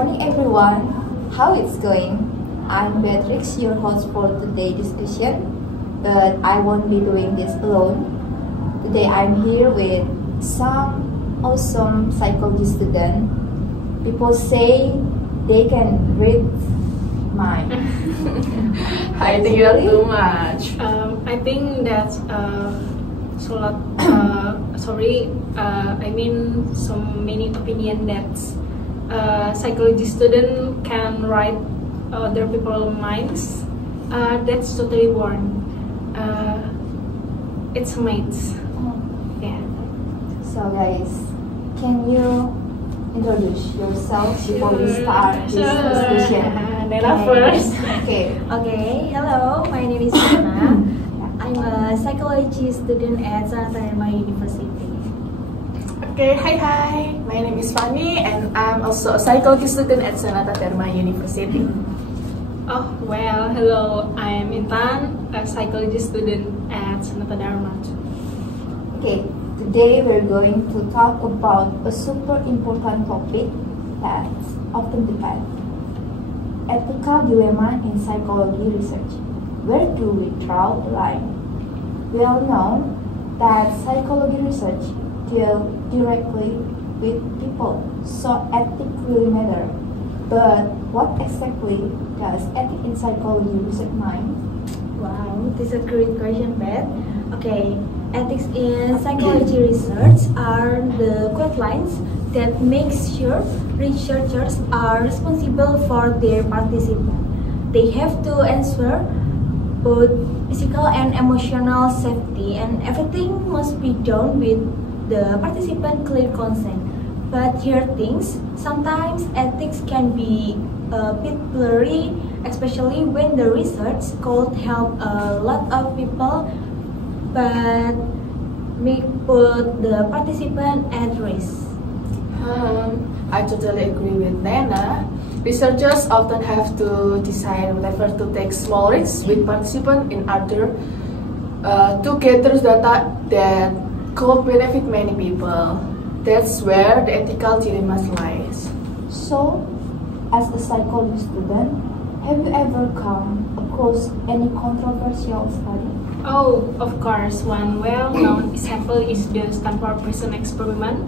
morning, everyone. How it's going? I'm Beatrix, your host for today's discussion, but I won't be doing this alone. Today I'm here with some awesome psychology student. People say they can read mind. I think you're too much. I think that's so lot. I mean so many opinion that psychology student can write other people's minds. That's totally wrong. It's a myth. Yeah. So guys, can you introduce yourself before we start this discussion? Nela first. Okay. Okay, hello, my name is Nana. I'm a psychology student at Sanata Dharma University. Okay, hi. My name is Fanny and I'm also a psychology student at Sanata Dharma University. Oh well, hello. I'm Intan, a psychology student at Sanata Dharma. Okay, today we're going to talk about a super important topic that's often debated. Ethical dilemma in psychology research. Where do we draw the line? We all know that psychology research deals directly with people, so ethics really matter. But what exactly does ethics in psychology research mean? Wow, this is a great question, Beth. Okay, ethics in psychology research are the guidelines that make sure researchers are responsible for their participants. They have to ensure both physical and emotional safety, and everything must be done with the participant clear consent. But here things, sometimes ethics can be a bit blurry, especially when the research could help a lot of people but may put the participant at risk. I totally agree with Nana. Researchers often have to decide whether to take small risks with participants in order to gather data that could benefit many people. That's where the ethical dilemma lies. So, as a psychology student, have you ever come across any controversial study? Oh, of course. One well-known example is the Stanford Prison Experiment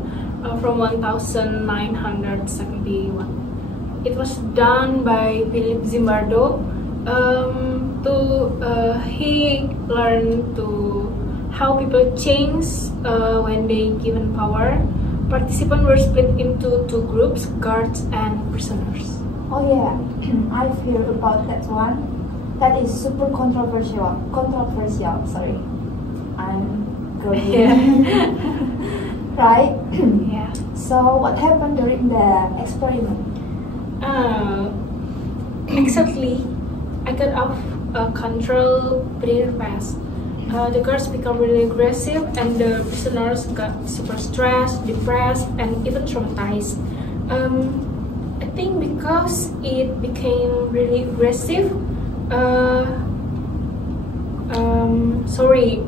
from 1971. It was done by Philip Zimbardo. He learned to how people change when they given power. Participants were split into two groups: guards and prisoners. Oh yeah, I've heard about that one. That is super controversial. Sorry, I'm going. Yeah. Right? Yeah. So what happened during the experiment? Exactly. I got off control pretty fast. The guards become really aggressive, and the prisoners got super stressed, depressed, and even traumatized. I think because it became really aggressive. Sorry.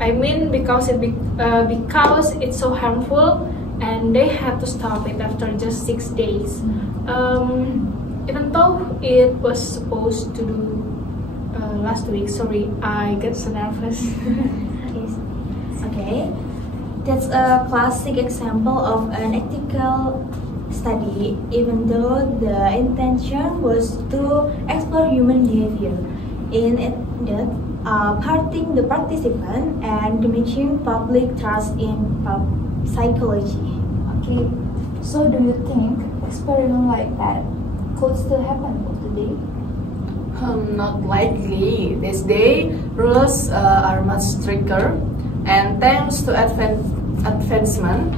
I mean because it's so harmful, and they had to stop it after just 6 days. Even though it was supposed to do last week. Sorry, I get so nervous. Okay, that's a classic example of an ethical study, even though the intention was to explore human behavior. In it, hurting the participant and damaging public trust in psychology. Okay, so do you think experiment like that could still happen today? Not likely. These days, rules are much stricter, and thanks to advancement,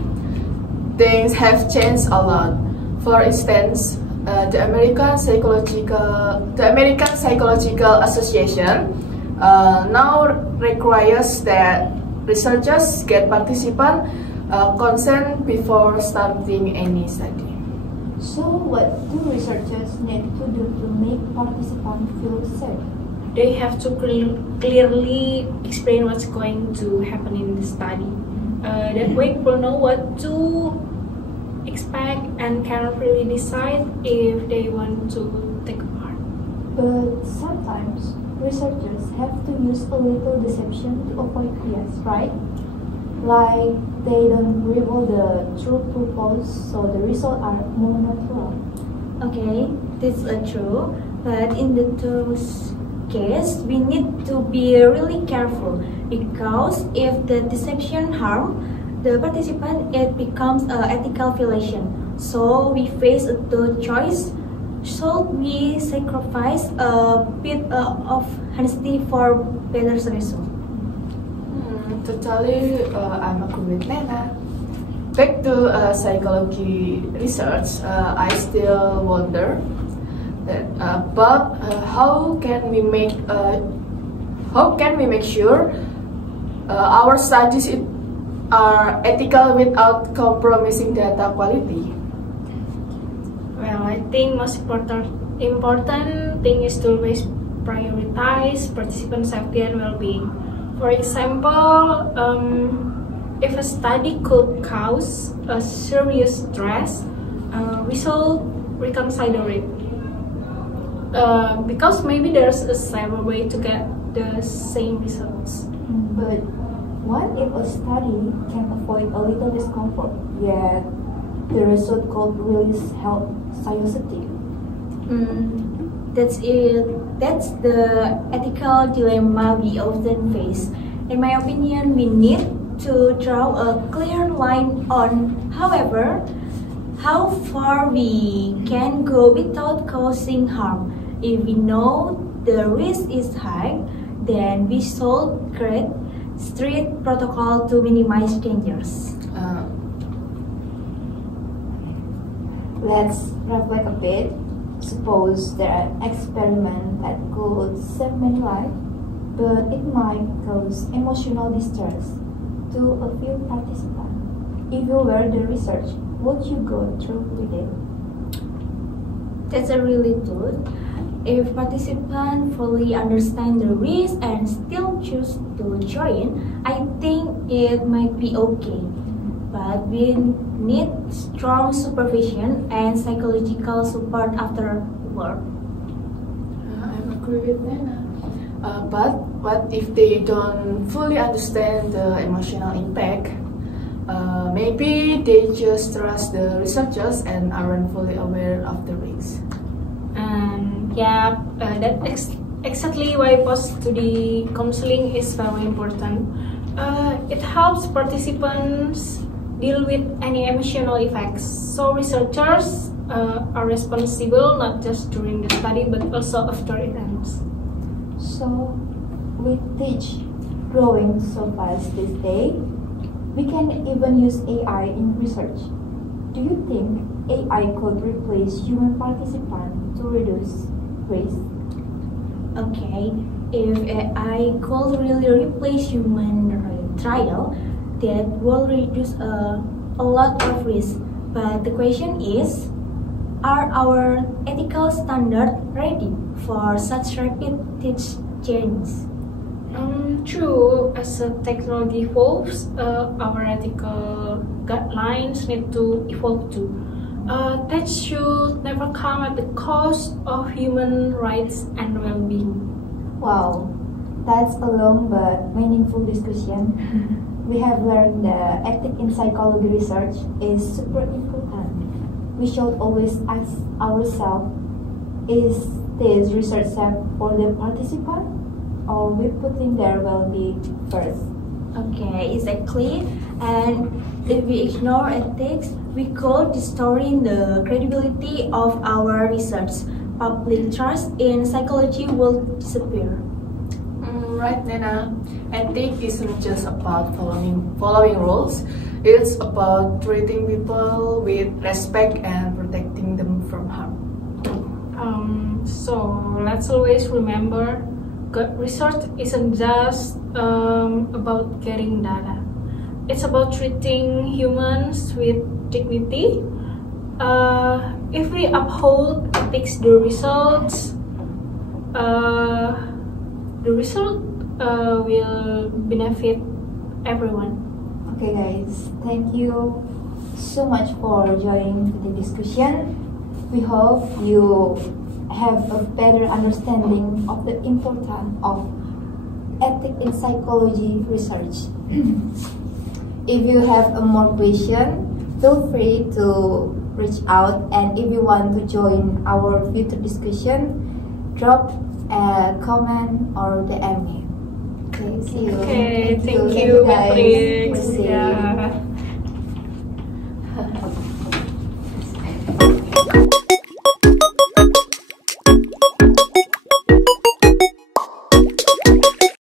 things have changed a lot. For instance, the American Psychological Association now requires that researchers get participant consent before starting any study. So what do researchers need to do to make participants feel safe? They have to clearly explain what's going to happen in the study. That way people know what to expect and cannot really decide if they want to take part. But sometimes researchers have to use a little deception to avoid bias, right? Like they don't reveal the true purpose, so the results are more natural. Okay, that's true. But in the those case, we need to be really careful because if the deception harm the participant, it becomes an ethical violation. So we face a third choice. Should we sacrifice a bit of honesty for better result? Totally, I'm agree with Nena. Back to psychology research, I still wonder that, but how can we make sure our studies are ethical without compromising data quality? Well, I think most important thing is to always prioritize participant safety and well-being. For example, if a study could cause a serious stress, we should reconsider it. Because maybe there's a safer way to get the same results. But what if a study can avoid a little discomfort, yet the result could really help society? That's it. That's the ethical dilemma we often face. In my opinion, we need to draw a clear line on, however, how far we can go without causing harm. If we know the risk is high, then we should create strict protocol to minimize dangers. Let's reflect a bit. Suppose there are experiments that could save many lives, but it might cause emotional distress to a few participants. If you were the research, would you go through with it? That's a really good. If participants fully understand the risk and still choose to join, I think it might be okay. But we need strong supervision and psychological support afterward. I agree with Nena. But what if they don't fully understand the emotional impact? Maybe they just trust the researchers and aren't fully aware of the risks. That's exactly why post-study counseling is very important. It helps participants deal with any emotional effects. So researchers are responsible not just during the study but also after it ends. So, with teach growing so fast this day, we can even use AI in research. Do you think AI could replace human participants to reduce risk? Okay, if AI could really replace human trial, that will reduce a lot of risk. But the question is, are our ethical standards ready for such rapid changes? True, as the technology evolves, our ethical guidelines need to evolve too. That should never come at the cost of human rights and well-being. Wow, that's a long but meaningful discussion. We have learned that ethics in psychology research is super important. We should always ask ourselves, is this research safe for the participant, or we putting their well-being first? Okay, exactly. And if we ignore ethics, we could destroy the credibility of our research. Public trust in psychology will disappear. Right, Nena. Ethics isn't just about following rules. It's about treating people with respect and protecting them from harm. So let's always remember, research isn't just about getting data. It's about treating humans with dignity. If we uphold ethics, the result will benefit everyone. Okay guys, thank you so much for joining the discussion. We hope you have a better understanding of the importance of ethics in psychology research. If you have a more question, feel free to reach out, and if you want to join our future discussion, drop a comment or DM me. Okay, see you. Okay, thank you, guys. Patrick. See you. Yeah.